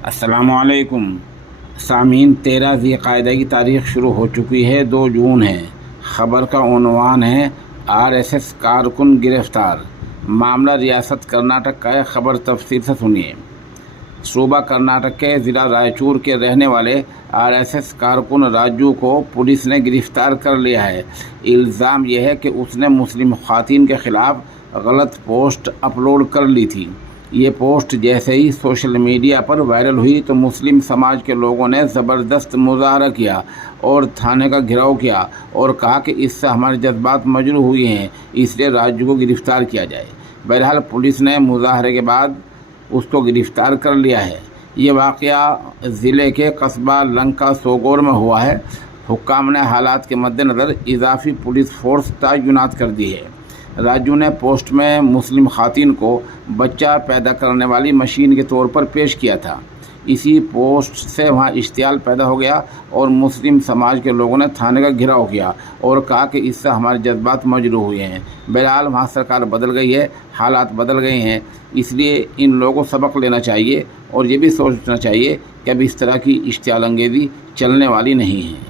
अस्सलामुअलैकुम सामीन। 13 ज़िलक़ाइदा की तारीख़ शुरू हो चुकी है। 2 जून है। ख़बर का उन्वान है RSS कारकुन गिरफ्तार। मामला रियासत कर्नाटक का है। ख़बर तफसील से सुनिए। सूबा कर्नाटक के ज़िला रायचूर के रहने वाले RSS कारकुन राजू को पुलिस ने गिरफ्तार कर लिया है। इल्ज़ाम यह है कि उसने मुस्लिम ख़वातीन के ख़िलाफ़ गलत पोस्ट अपलोड कर ली थी। ये पोस्ट जैसे ही सोशल मीडिया पर वायरल हुई तो मुस्लिम समाज के लोगों ने ज़बरदस्त मुज़ाहरा किया और थाने का घेराव किया और कहा कि इससे हमारे जज्बात मजरूह हुए हैं, इसलिए राजू को गिरफ़्तार किया जाए। बहरहाल पुलिस ने मुज़ाहरे के बाद उसको गिरफ़्तार कर लिया है। ये वाक़या ज़िले के कस्बा लंका सोगोर में हुआ है। हुक्काम ने हालात के मद्देनज़र इजाफ़ी पुलिस फोर्स तैनात कर दी है। राजू ने पोस्ट में मुस्लिम ख़वातीन को बच्चा पैदा करने वाली मशीन के तौर पर पेश किया था। इसी पोस्ट से वहाँ इश्तियाल पैदा हो गया और मुस्लिम समाज के लोगों ने थाने का घेराव किया और कहा कि इससे हमारे जज्बात मजरूह हुए हैं। बहरहाल वहाँ सरकार बदल गई है, हालात बदल गए हैं, इसलिए इन लोगों को सबक लेना चाहिए और ये भी सोचना चाहिए कि अब इस तरह की इश्तियाल अंगेज़ी चलने वाली नहीं है।